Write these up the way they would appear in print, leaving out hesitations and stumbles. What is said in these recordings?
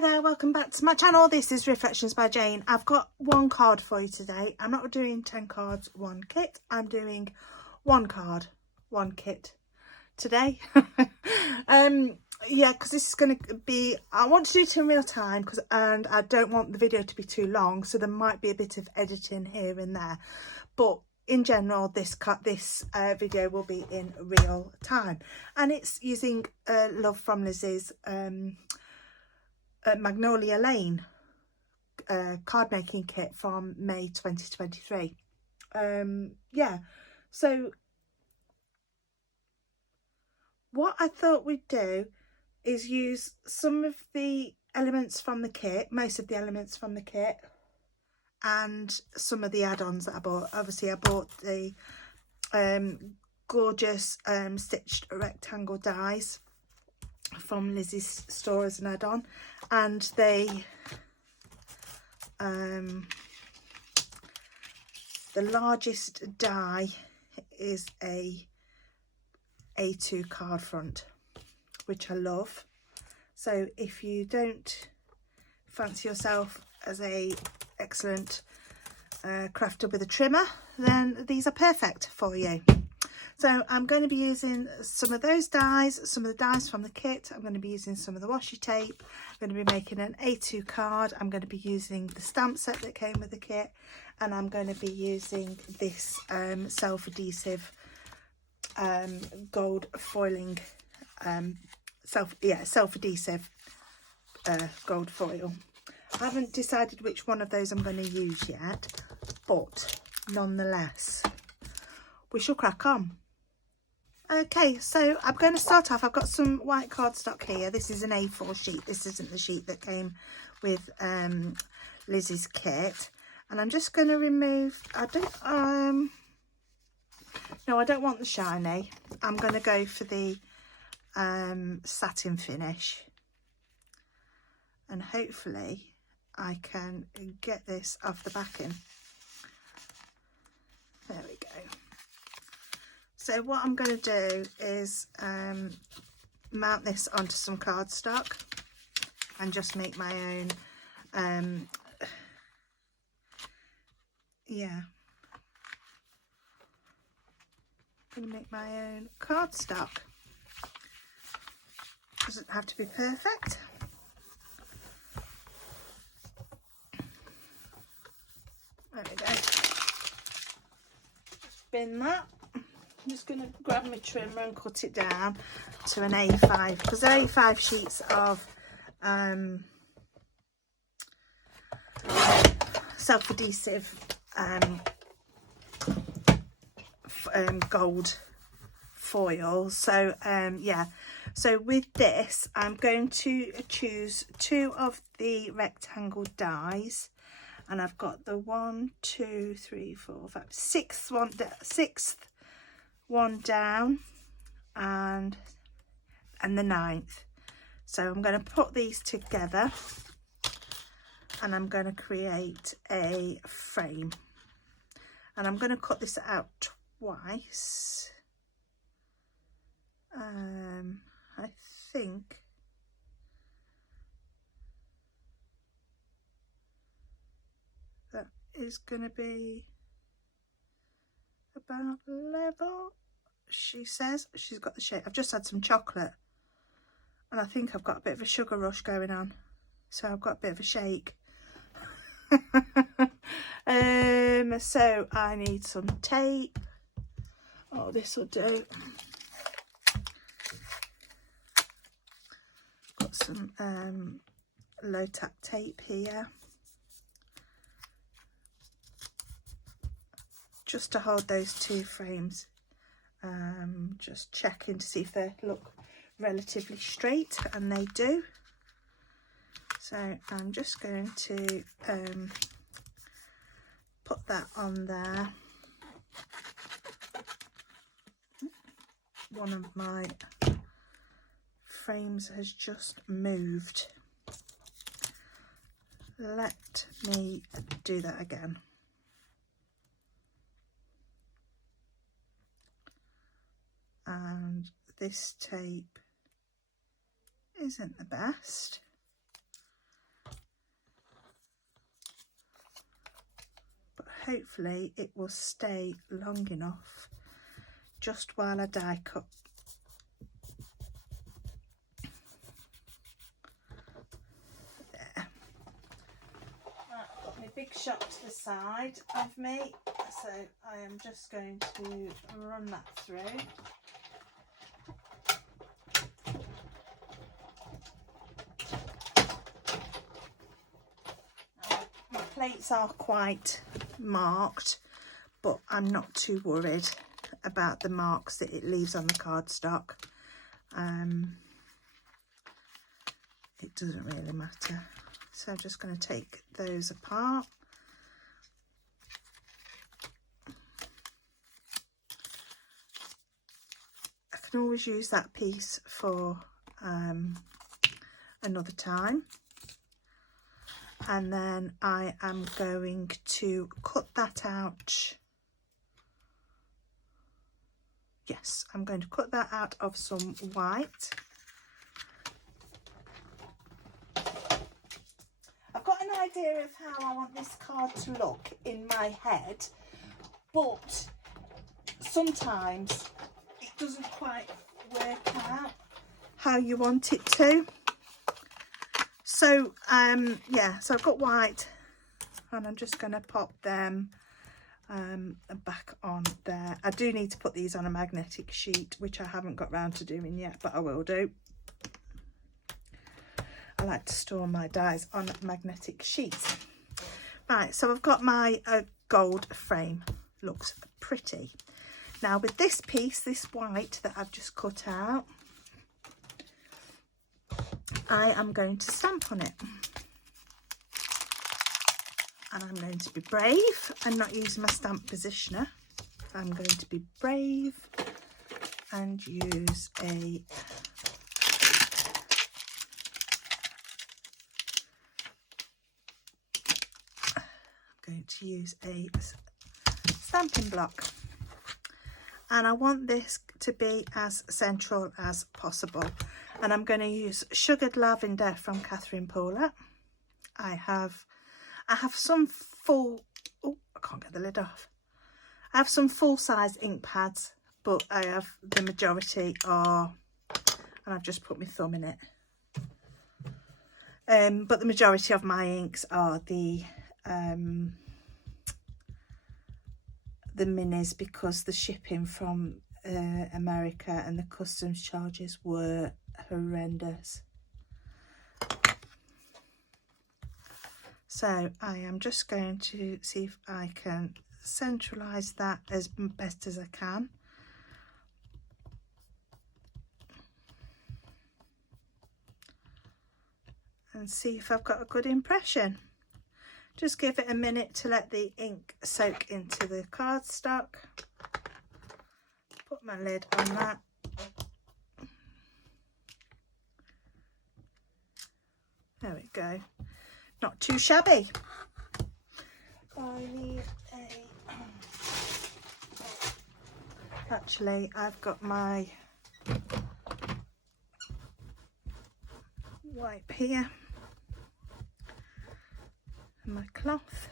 Hi there, welcome back to my channel. This is Reflections by Jane. I've got one card for you today. I'm not doing 10 cards, one kit. I'm doing one card, one kit today. Yeah, because this is going to be, I want to do it in real time and I don't want the video to be too long, so there might be a bit of editing here and there, but in general this video will be in real time, and it's using Love from Lizi's Magnolia Lane card making kit from May 2023. Yeah, so what I thought we'd do is use some of the elements from the kit, most of the elements from the kit, and some of the add-ons that I bought. Obviously I bought the gorgeous stitched rectangle dies from Lizi's store as an add-on, and they the largest die is a A2 card front, which I love. So if you don't fancy yourself as a excellent crafter with a trimmer, then these are perfect for you. So I'm going to be using some of those dies, some of the dies from the kit. I'm going to be using some of the washi tape. I'm going to be making an A2 card. I'm going to be using the stamp set that came with the kit, and I'm going to be using this self-adhesive gold foiling self-adhesive gold foil. I haven't decided which one of those I'm going to use yet, but nonetheless we shall crack on. Okay, so I'm going to start off. I've got some white cardstock here. This is an A4 sheet. This isn't the sheet that came with Lizi's kit, and I'm just going to remove, I don't want the shiny. I'm going to go for the satin finish, and hopefully I can get this off the backing. There we go. So what I'm going to do is mount this onto some cardstock and just make my own I'm going to make my own cardstock. Doesn't have to be perfect. There we go. Bin that. I'm just going to grab my trimmer and cut it down to an A5, because they're A5 sheets of self-adhesive gold foil. So yeah, so with this I'm going to choose 2 of the rectangle dies, and I've got the 6th one down and the 9th. So I'm going to put these together and I'm going to create a frame, and I'm going to cut this out twice. I think that is going to be about level. She says she's got the shape. I've just had some chocolate and I think I've got a bit of a sugar rush going on, so I've got a bit of a shake. So I need some tape. Oh, this will do. Got some low tack tape here, just to hold those 2 frames. Just checking to see if they look relatively straight, and they do. So I'm just going to put that on there. One of my frames has just moved. Let me do that again. And this tape isn't the best. hopefully it will stay long enough just while I die cut. There. Right, I've got my big shot to the side of me, so I am just going to run that through. My plates are quite marked, but I'm not too worried about the marks that it leaves on the cardstock. It doesn't really matter. So I'm just going to take those apart. I can always use that piece for another time. And then I am going to cut that out. Yes, I'm going to cut that out of some white. I've got an idea of how I want this card to look in my head, but sometimes it doesn't quite work out how you want it to. So yeah, so I've got white, and I'm just going to pop them back on there. I do need to put these on a magnetic sheet, which I haven't got round to doing yet, but I will do. I like to store my dies on magnetic sheets. Right, so I've got my gold frame. Looks pretty. Now with this piece, this white that I've just cut out, I am going to stamp on it. And I'm going to be brave and not use my stamp positioner. I'm going to be brave and use a stamping block, and I want this to be as central as possible, and I'm going to use Sugared Lavender from Catherine Paula. I have some full, oh, I can't get the lid off. I have some full-size ink pads, but I have the majority are, and I've just put my thumb in it, but the majority of my inks are the minis, because the shipping from America and the customs charges were horrendous. So I am just going to see if I can centralise that as best as I can. And see if I've got a good impression. Just give it a minute to let the ink soak into the cardstock. Put my lid on that. There we go. Not too shabby. I need a... Actually, I've got my wipe here. And my cloth.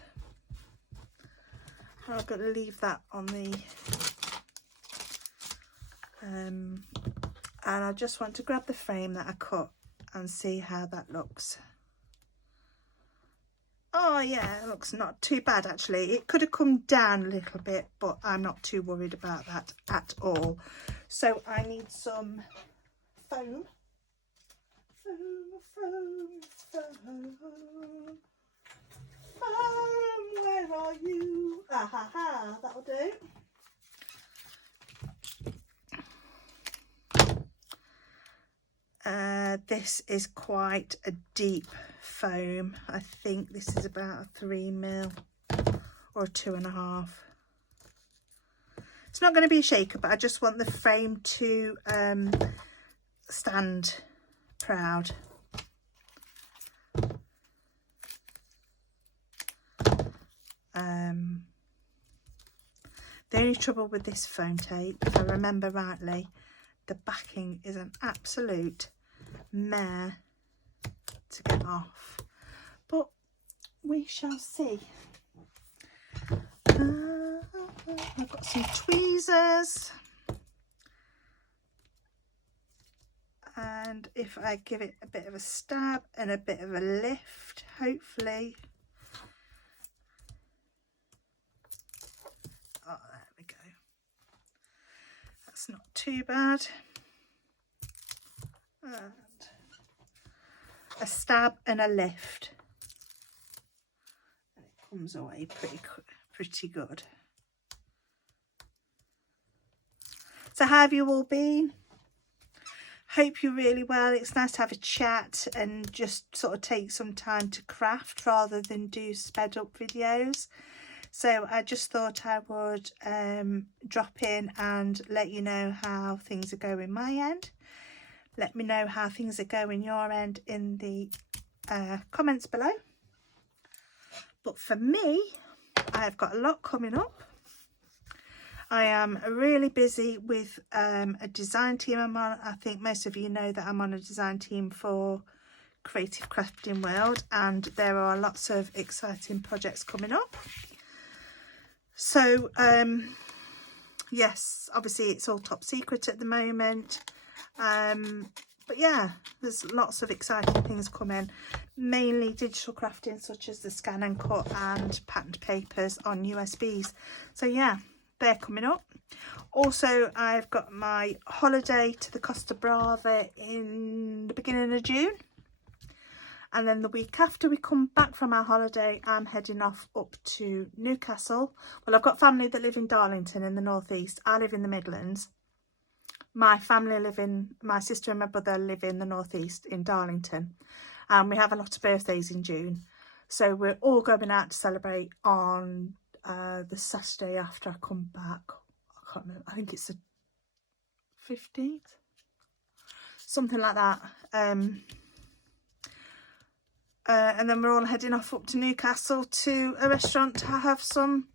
I'm going to leave that on the... and I just want to grab the frame that I cut and see how that looks. Oh yeah, it looks not too bad actually. It could have come down a little bit, but I'm not too worried about that at all. So I need some foam. Foam, where are you? Ah ha ha, that'll do. This is quite a deep foam. I think this is about a 3mm or 2.5. It's not going to be a shaker, but I just want the frame to stand proud. The only trouble with this foam tape, if I remember rightly, the backing is an absolute mare to get off, but we shall see. I've got some tweezers, and if I give it a bit of a stab and a bit of a lift, hopefully, oh, there we go, that's not too bad. And a stab and a lift, and it comes away pretty good. So how have you all been? Hope you're really well. It's nice to have a chat and just sort of take some time to craft rather than do sped up videos. So I just thought I would drop in and let you know how things are going my end. Let me know how things are going your end in the comments below. But for me, I've got a lot coming up. I am really busy with a design team I'm on. I think most of you know that I'm on a design team for Creative Crafting World, and there are lots of exciting projects coming up. So yes, obviously it's all top secret at the moment, but yeah, there's lots of exciting things coming, mainly digital crafting such as the scan and cut and patterned papers on USBs. So yeah, they're coming up. Also, I've got my holiday to the Costa Brava in the beginning of June, and then the week after we come back from our holiday, I'm heading off up to Newcastle. Well, I've got family that live in Darlington in the northeast. I live in the Midlands. My family live in, my sister and my brother live in the northeast in Darlington, and we have a lot of birthdays in June, so we're all going out to celebrate on the Saturday after I come back. I can't remember, I think it's the 15th, something like that. And then we're all heading off up to Newcastle to a restaurant to have some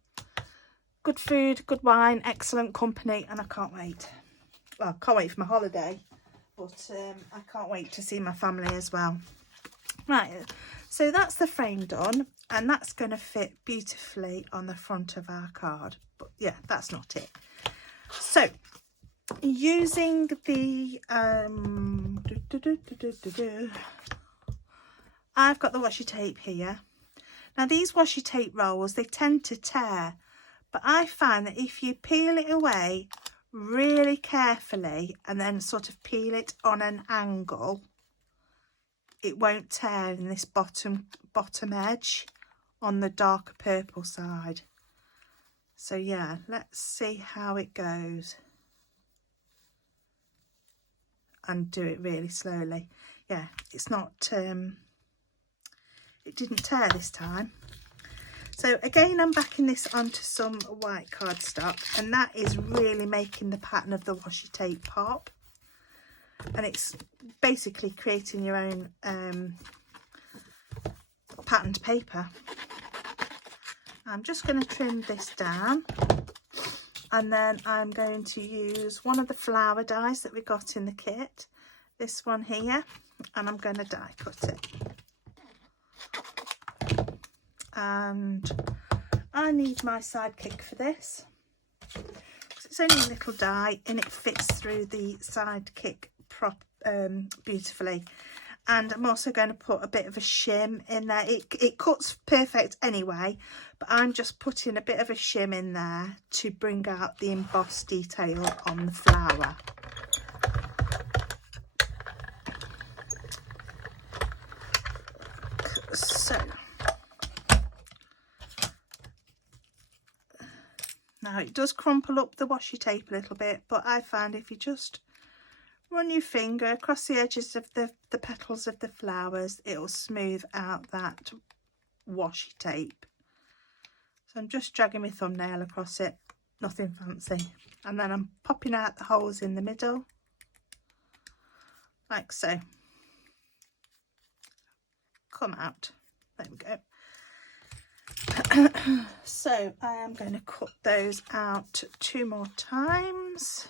good food, good wine, excellent company, and I can't wait. Well, I can't wait for my holiday, but I can't wait to see my family as well. Right, so that's the frame done, and that's going to fit beautifully on the front of our card. But yeah, that's not it. So using the I've got the washi tape here. Now these washi tape rolls, they tend to tear, but I find that if you peel it away really carefully and then sort of peel it on an angle, it won't tear in this bottom edge on the darker purple side. So yeah, let's see how it goes, and do it really slowly. Yeah, it's not it didn't tear this time. So again, I'm backing this onto some white cardstock, and that is really making the pattern of the washi tape pop, and it's basically creating your own patterned paper. I'm just going to trim this down, and then I'm going to use one of the flower dies that we got in the kit, this one here, and I'm going to die cut it. And I need my sidekick for this. It's only a little die and it fits through the sidekick prop beautifully. And I'm also going to put a bit of a shim in there. It cuts perfect anyway, but I'm just putting a bit of a shim in there to bring out the embossed detail on the flower. So now it does crumple up the washi tape a little bit, but I found if you just run your finger across the edges of the petals of the flowers, it'll smooth out that washi tape. So I'm just dragging my thumbnail across it, nothing fancy, and then I'm popping out the holes in the middle like so. Come out, there we go. So I am going to cut those out 2 more times.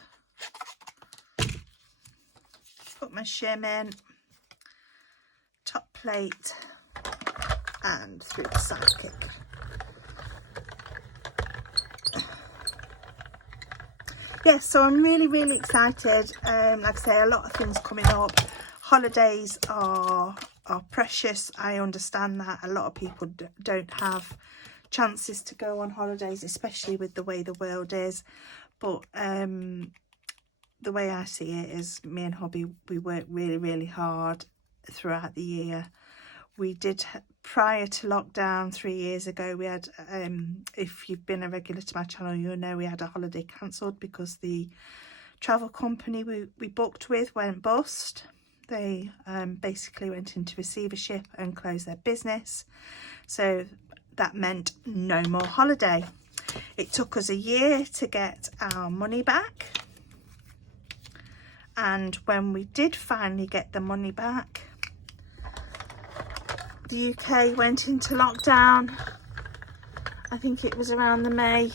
Put my shim in, top plate, and through the sidekick. Yes, so I'm really excited. Like I say, a lot of things coming up. Holidays are precious. I understand that a lot of people don't have chances to go on holidays, especially with the way the world is. But the way I see it is, me and hubby, we work really hard throughout the year. We did, prior to lockdown 3 years ago, we had, if you've been a regular to my channel, you'll know we had a holiday cancelled because the travel company we booked with went bust. They basically went into receivership and closed their business. So that meant no more holiday. It took us a year to get our money back. And when we did finally get the money back, the UK went into lockdown. I think it was around the May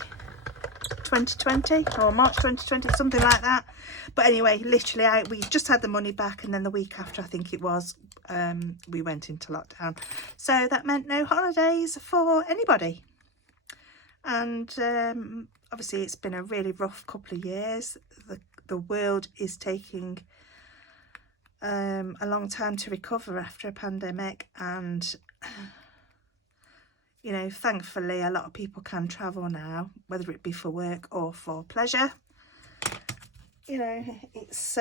2020 or March 2020, something like that. But anyway, literally we just had the money back, and then the week after, I think it was, we went into lockdown. So that meant no holidays for anybody. And obviously it's been a really rough couple of years. The world is taking a long time to recover after a pandemic, and you know, thankfully a lot of people can travel now, whether it be for work or for pleasure. You know, it's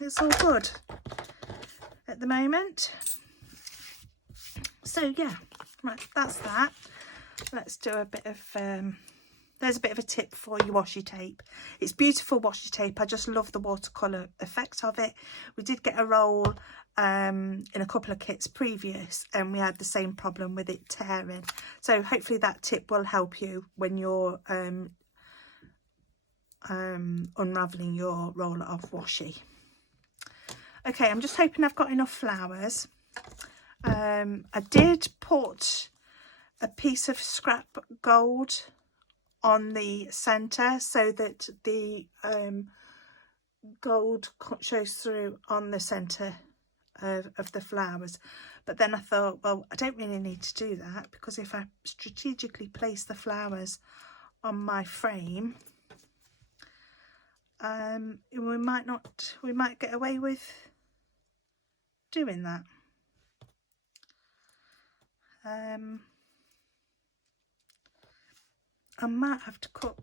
it's all good at the moment. So yeah, right, that's that. Let's do a bit of there's a bit of a tip for your washi tape. It's beautiful washi tape. I just love the watercolour effect of it. We did get a roll in a couple of kits previous, and we had the same problem with it tearing. So hopefully that tip will help you when you're unravelling your roll of washi. Okay, I'm just hoping I've got enough flowers. I did put a piece of scrap gold on the centre so that the gold shows through on the centre of the flowers. But then I thought, well, I don't really need to do that, because if I strategically place the flowers on my frame, we might get away with doing that. I might have to cut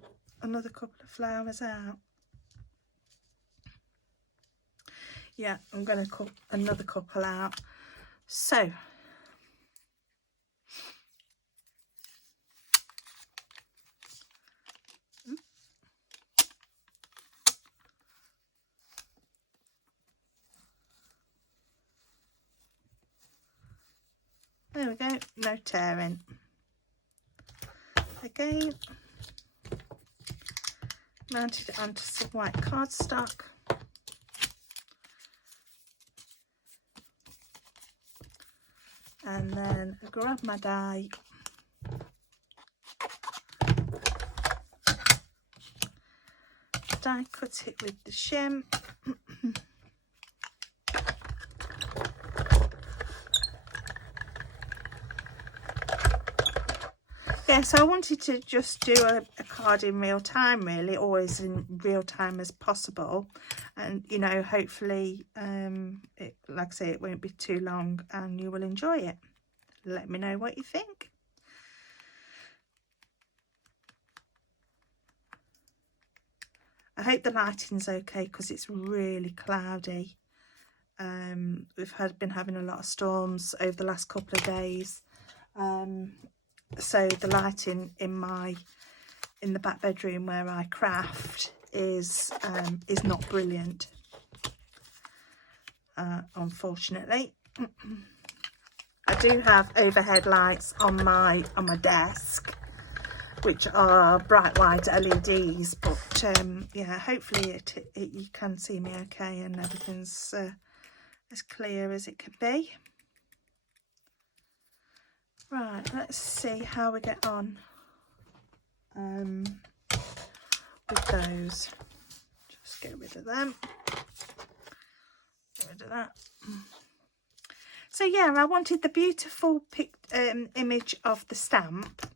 another couple of flowers out. Yeah, I'm going to cut another couple out. So there we go, no tearing. Again, mounted it onto some white cardstock. And then I grab my die, cut it with the shim. Yeah, so I wanted to just do a card in real time, really, always in real time as possible. And, you know, hopefully, like I say, it won't be too long and you will enjoy it. Let me know what you think. I hope the lighting's okay, because it's really cloudy. We've been having a lot of storms over the last couple of days. So the lighting in the back bedroom where I craft is not brilliant, unfortunately. I do have overhead lights on my desk, which are bright white LEDs, but yeah, hopefully you can see me okay and everything's as clear as it can be. Right, let's see how we get on with those. Just get rid of them. Get rid of that. So yeah, I wanted the beautiful image of the stamp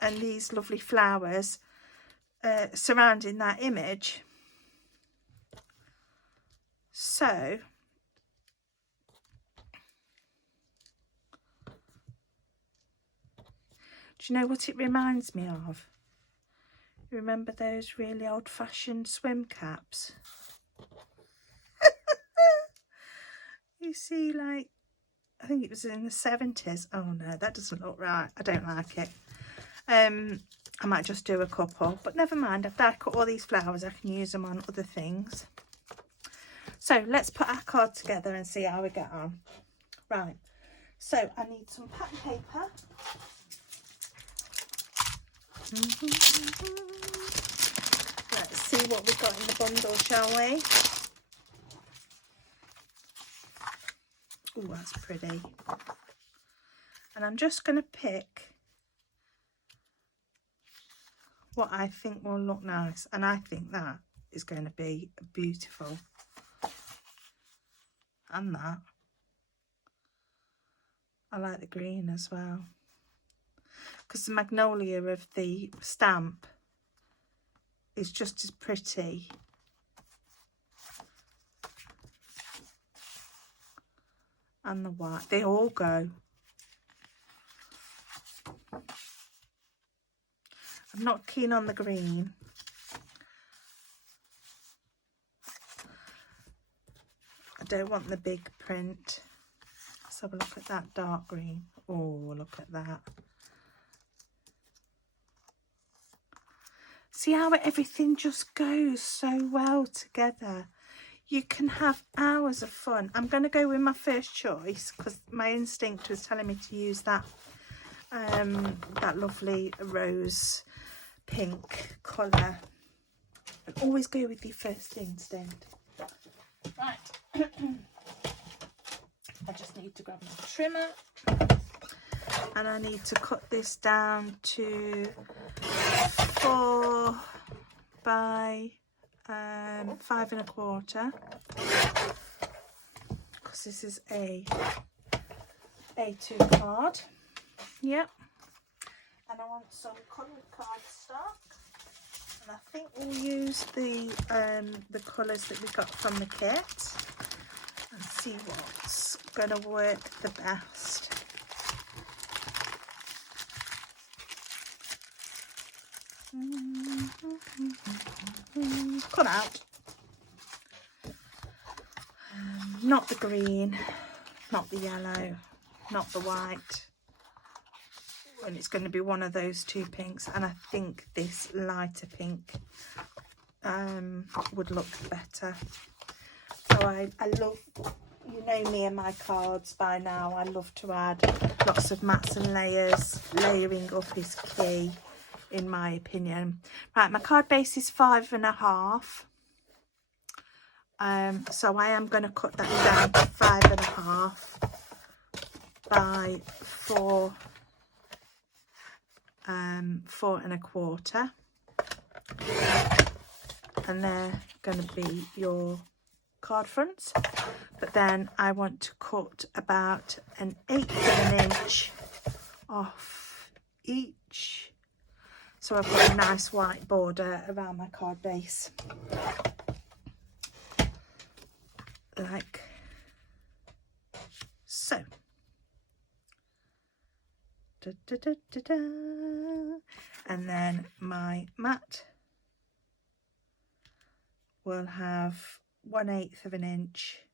and these lovely flowers surrounding that image. So do you know what it reminds me of? Remember those really old-fashioned swim caps? You see, like, I think it was in the 70s. Oh no, that doesn't look right. I don't like it. I might just do a couple, but never mind. After I cut all these flowers, I can use them on other things. So let's put our card together and see how we get on. Right, so I need some pattern paper. Let's see what we've got in the bundle, shall we? Oh, that's pretty. And I'm just going to pick what I think will look nice, and I think that is going to be beautiful. And that, I like the green as well, because the magnolia of the stamp is just as pretty. And the white, they all go. I'm not keen on the green. I don't want the big print. Let's have a look at that dark green. Oh, look at that. See how everything just goes so well together. You can have hours of fun. I'm going to go with my first choice because my instinct was telling me to use that that lovely rose pink colour. And always go with your first instinct. Right. I just need to grab my trimmer, and I need to cut this down to 4 by 5 1/4, because this is a A2 card. Yep. And I want some coloured cardstock, and I think we'll use the colours that we got from the kit and see what's going to work the best. Come out. Not the green, not the yellow, not the white. And it's going to be one of those two pinks, and I think this lighter pink would look better. So I love, you know me and my cards by now, I love to add lots of mats and layers. Layering up is key, in my opinion. Right, my card base is 5 1/2. So I am going to cut that down to 5 1/2 by 4 1/4, and they're going to be your card fronts. But then I want to cut about 1/8 of an inch off each, so I've got a nice white border around my card base, like so. Da, da, da, da, da. And then my mat will have 1/8 of an inch,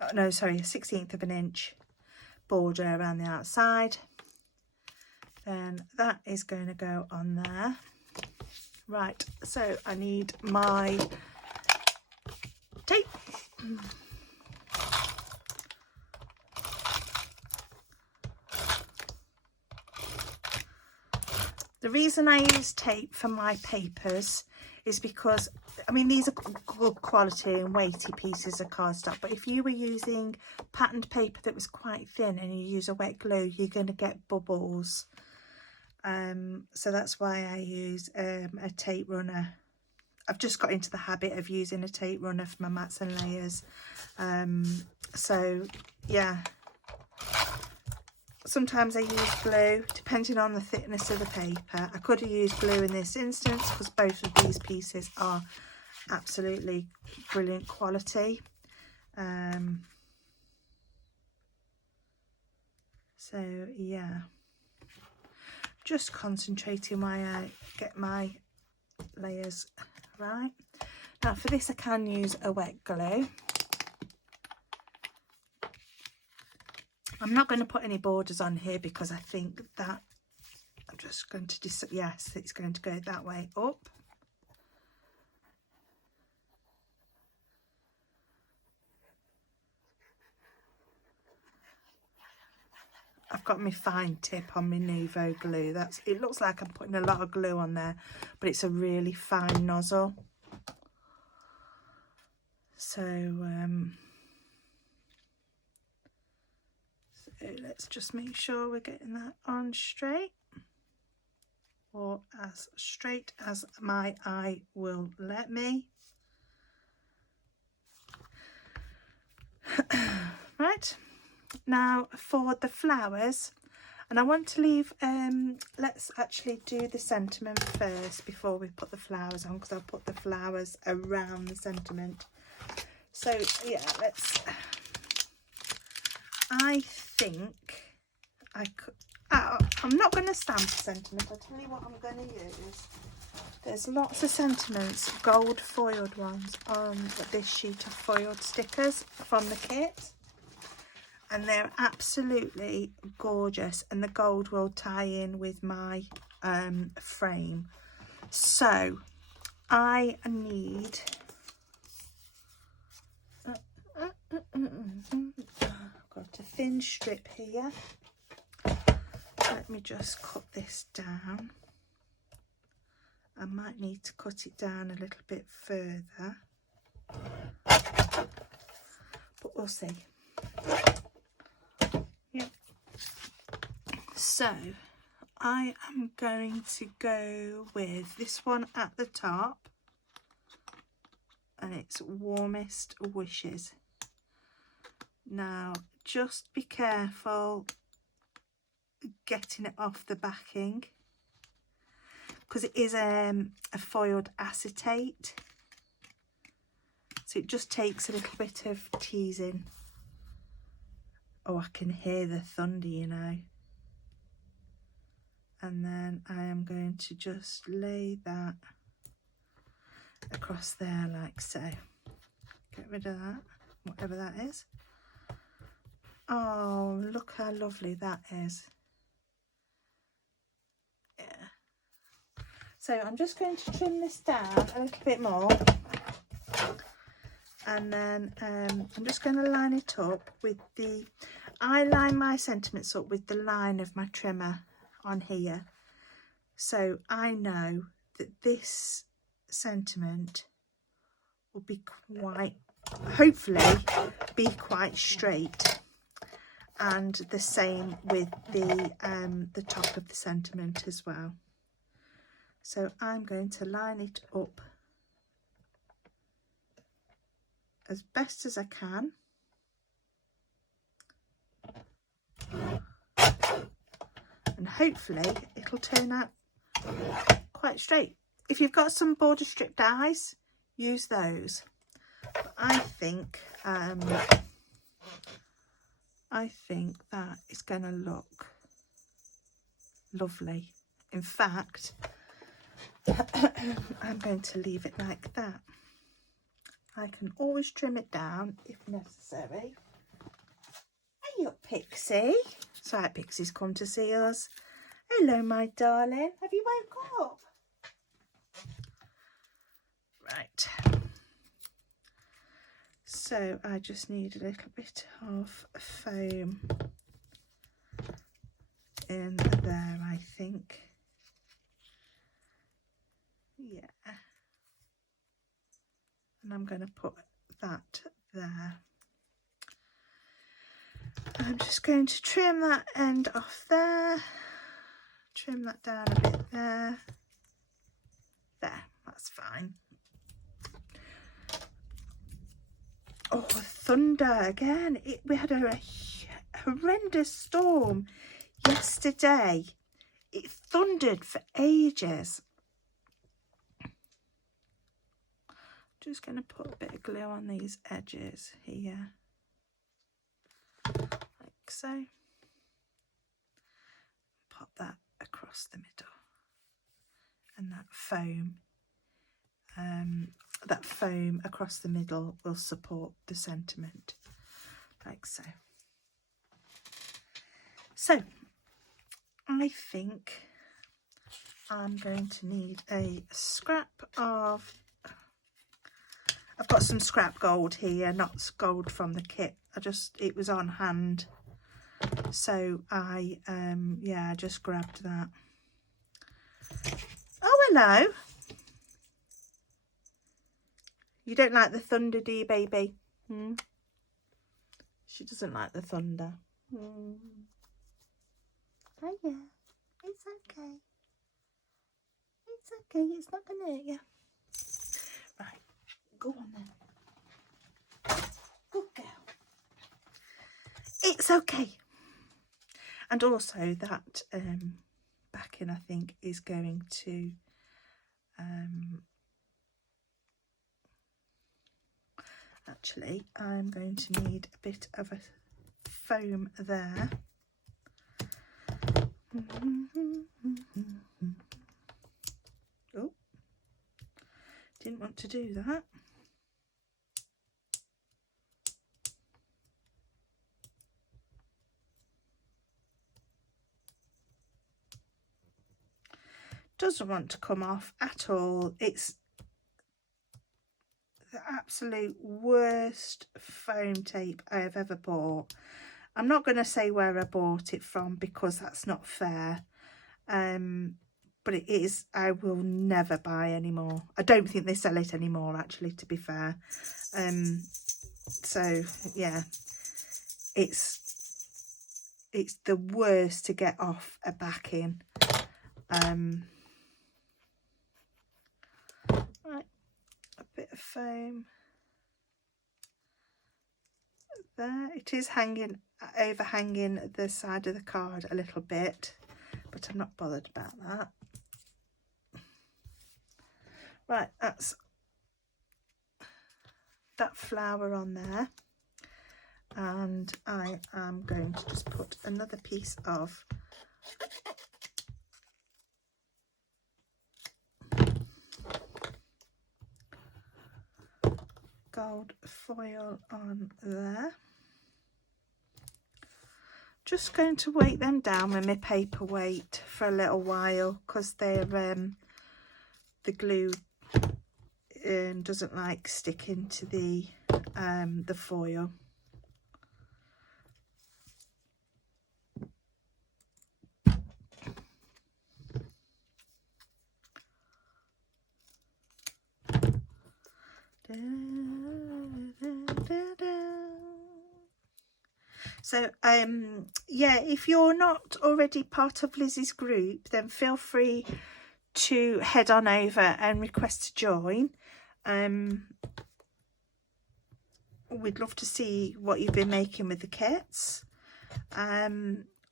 oh, no, sorry, 1/16 of an inch border around the outside. Then that is going to go on there. Right, so I need my tape. The reason I use tape for my papers is because, I mean, these are good quality and weighty pieces of cardstock, but if you were using patterned paper that was quite thin and you use a wet glue, you're going to get bubbles. So that's why I use a tape runner. I've just got into the habit of using a tape runner for my mats and layers. So yeah, sometimes I use glue depending on the thickness of the paper. I could have used glue in this instance because both of these pieces are absolutely brilliant quality. So yeah, just concentrating while I get my layers right. Now for this I can use a wet glue. I'm not going to put any borders on here because I think that I'm just going to yes, it's going to go that way up. I've got my fine tip on my Nuvo glue. It looks like I'm putting a lot of glue on there, but it's a really fine nozzle. So, let's just make sure we're getting that on straight, or as straight as my eye will let me. Right. Now for the flowers, and I want to leave, let's actually do the sentiment first before we put the flowers on, because I'll put the flowers around the sentiment. So yeah, I think I could, I'm not going to stamp the sentiment. I'll tell you what I'm going to use. There's lots of sentiments, gold foiled ones, on this sheet of foiled stickers from the kit. And they're absolutely gorgeous, and the gold will tie in with my frame. So I need I've got a thin strip here. Let me just cut this down. I might need to cut it down a little bit further, but we'll see. Yep. So I am going to go with this one at the top, and it's Warmest Wishes. Now just be careful getting it off the backing, because it is a foiled acetate, so it just takes a little bit of teasing. Oh, I can hear the thunder, you know. And then I am going to just lay that across there like so. Get rid of that, whatever that is. Oh, look how lovely that is. Yeah. So I'm just going to trim this down a little bit more. And then I'm just going to line it up with I line my sentiments up with the line of my trimmer on here. So I know that this sentiment will be hopefully be quite straight. And the same with the top of the sentiment as well. So I'm going to line it up as best as I can. And hopefully it'll turn out quite straight. If you've got some border strip dies, use those. But I think that is going to look lovely. In fact, I'm going to leave it like that. I can always trim it down if necessary. Hey up, Pixie. Sorry, Pixie's come to see us. Hello, my darling. Have you woke up? Right. So I just need a little bit of foam in there, I think. Yeah. And I'm going to put that there. I'm just going to trim that end off there. Trim that down a bit there. There, that's fine. Oh, thunder again. We had a horrendous storm yesterday it thundered for ages. Just going to put a bit of glue on these edges here, like so. Pop that across the middle, and that foam across the middle will support the sentiment, like so. So I think I'm going to need a scrap of, I've got some scrap gold here, not gold from the kit. It was on hand, so I just grabbed that. Oh, hello. You don't like the thunder, do you, baby? She doesn't like the thunder. Oh yeah, it's okay. It's okay, it's not gonna hurt you. Right, go on then. Good girl. It's okay. And also that backing, I think, is going to actually, I'm going to need a bit of a foam there. Oh, didn't want to do that. Doesn't want to come off at all. It's the absolute worst foam tape I have ever bought. I'm not going to say where I bought it from because that's not fair. But it is, I will never buy anymore. I don't think they sell it anymore, actually, to be fair. So yeah, it's the worst to get off a backing. Right, a bit of foam there. It is overhanging the side of the card a little bit, but I'm not bothered about that. Right, that's that flower on there, and I am going to just put another piece of gold foil on there. Just going to weight them down with my paperweight for a little while because they're the glue doesn't like sticking to the foil. So yeah, if you're not already part of Lizzie's group, then feel free to head on over and request to join. We'd love to see what you've been making with the kits.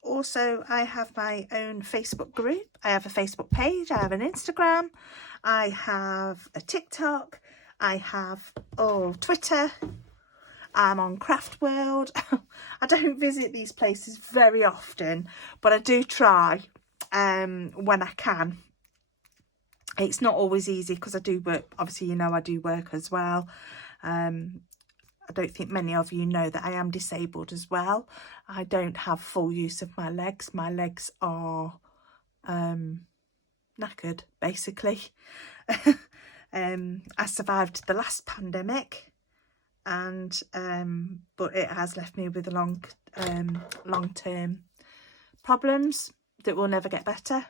Also, I have my own Facebook group. I have a Facebook page, I have an Instagram, I have a TikTok, I have Twitter. I'm on Craft World. I don't visit these places very often, but I do try when I can. It's not always easy because I do work. Obviously, you know, I do work as well. I don't think many of you know that I am disabled as well. I don't have full use of my legs. My legs are knackered, basically. I survived the last pandemic, and but it has left me with long-term problems that will never get better.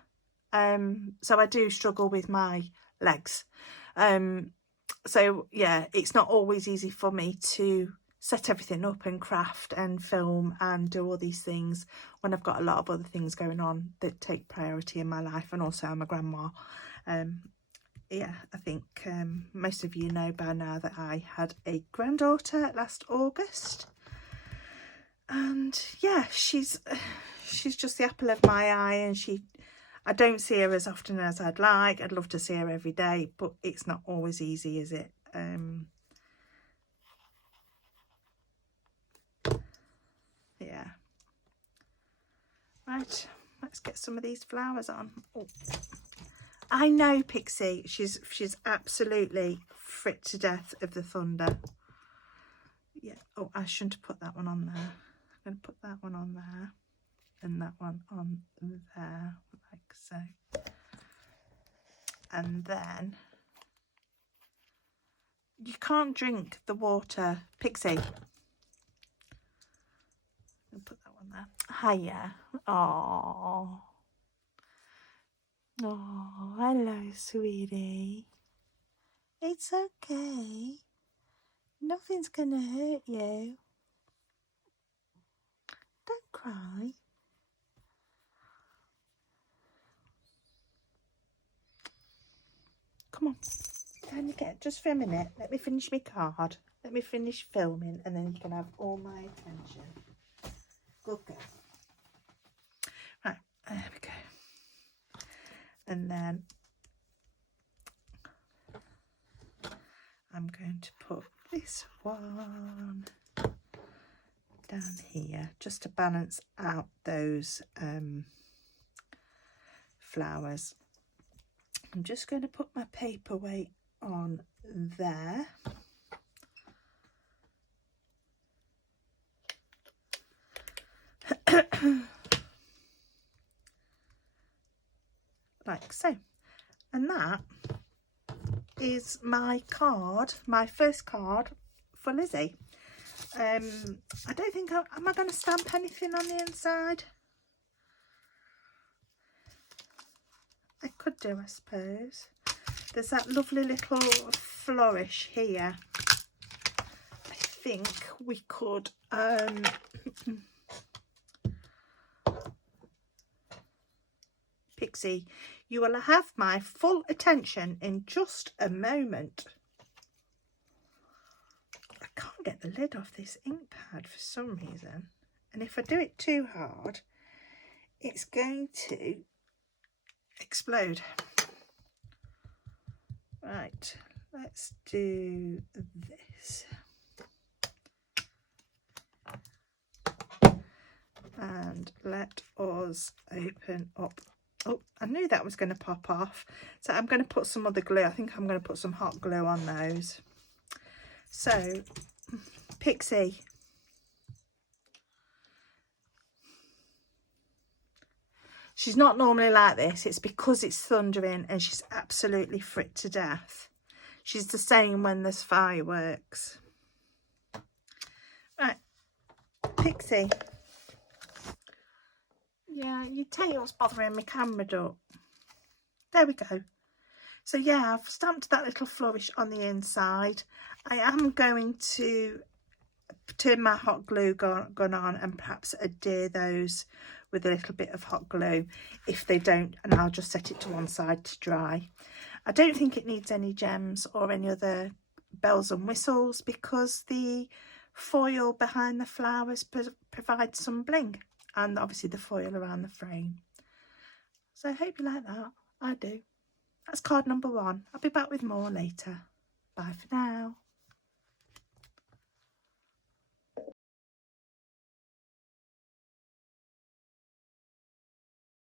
So I do struggle with my legs. So yeah, it's not always easy for me to set everything up and craft and film and do all these things when I've got a lot of other things going on that take priority in my life, and also I'm a grandma. Yeah, I think most of you know by now that I had a granddaughter last August, and yeah, she's she's just the apple of my eye, and I don't see her as often as I'd like. I'd love to see her every day, but it's not always easy, is it? Yeah. Right, let's get some of these flowers on. Oh. I know Pixie, she's absolutely frit to death of the thunder. Yeah. Oh, I shouldn't have put that one on there. I'm going to put that one on there and that one on there, like so. And then you can't drink the water, Pixie. I'll put that one there. Hiya. Oh. Oh, hello, sweetie. It's okay. Nothing's gonna hurt you. Don't cry. Come on. Can you get just for a minute? Let me finish my card. Let me finish filming, and then you can have all my attention. Good girl. Right, there we go. And then I'm going to put this one down here just to balance out those flowers. I'm just going to put my paperweight on there. Like so. And that is my card, my first card for Lizzie. I don't think am I going to stamp anything on the inside? I could do, I suppose. There's that lovely little flourish here. I think we could Pixie, you will have my full attention in just a moment. I can't get the lid off this ink pad for some reason, and if I do it too hard it's going to explode. Right, let's do this. And let us open up. Oh, I knew that was going to pop off. So I'm going to put some other glue. I think I'm going to put some hot glue on those. So, Pixie. She's not normally like this. It's because it's thundering and she's absolutely frit to death. She's the same when there's fireworks. Right, Pixie. Yeah, your tail's bothering my camera up. There we go. So yeah, I've stamped that little flourish on the inside. I am going to turn my hot glue gun on and perhaps adhere those with a little bit of hot glue if they don't, and I'll just set it to one side to dry. I don't think it needs any gems or any other bells and whistles because the foil behind the flowers provides some bling, and obviously the foil around the frame. So I hope you like that. I do. That's card number 1. I'll be back with more later. Bye for now.